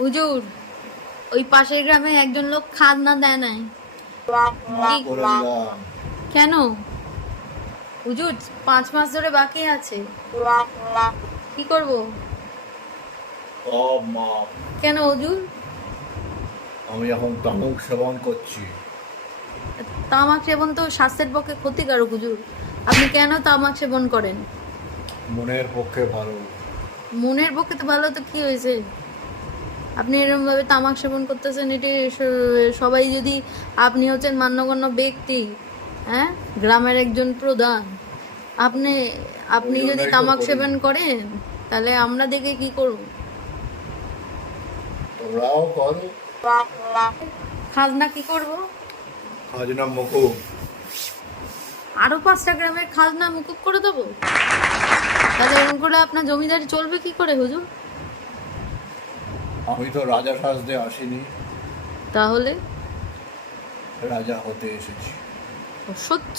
হুজুর, ওই পাশের গ্রামে একজন লোক খাজনা দেয় নাই। মাফ করে দিলাম। কেন হুজুর? 5 মাস ধরে বাকি আছে, কি করব? সব মাফ। কেন হুজুর? আমি এখন তামুক সেবন করছি। তামাক সেবন তো স্বাস্থ্যের পক্ষে ক্ষতিকারক হুজুর। আপনি কেন তামাক সেবন করেন? মনের পক্ষে ভালো। মনের পক্ষে তো ভালো, তো কি হয়েছে? আপনি এরকম ভাবে তামাক সেবন করতেছেন, এটি সবাই যদি, আপনি হচ্ছেন মান্যগণ্য ব্যক্তি, হ্যাঁ, গ্রামের একজন প্রধান, আপনি আপনি ওই যদি জন্যই তো তামাক করি। সেবন করেন, তাহলে আমরা দেখে কি করব? তোমরাও করো। খাজনা কি করব? খাজনা মুকুব। আরো 5টা গ্রামের খাজনা মুকুব করে দেবো? তাহলে এরকম করে আপনার জমিদারি চলবে কি করে হুজুর? আমি তো রাজা সাজতে আসিনি, তাহলে রাজা হতে এসেছি। সত্যি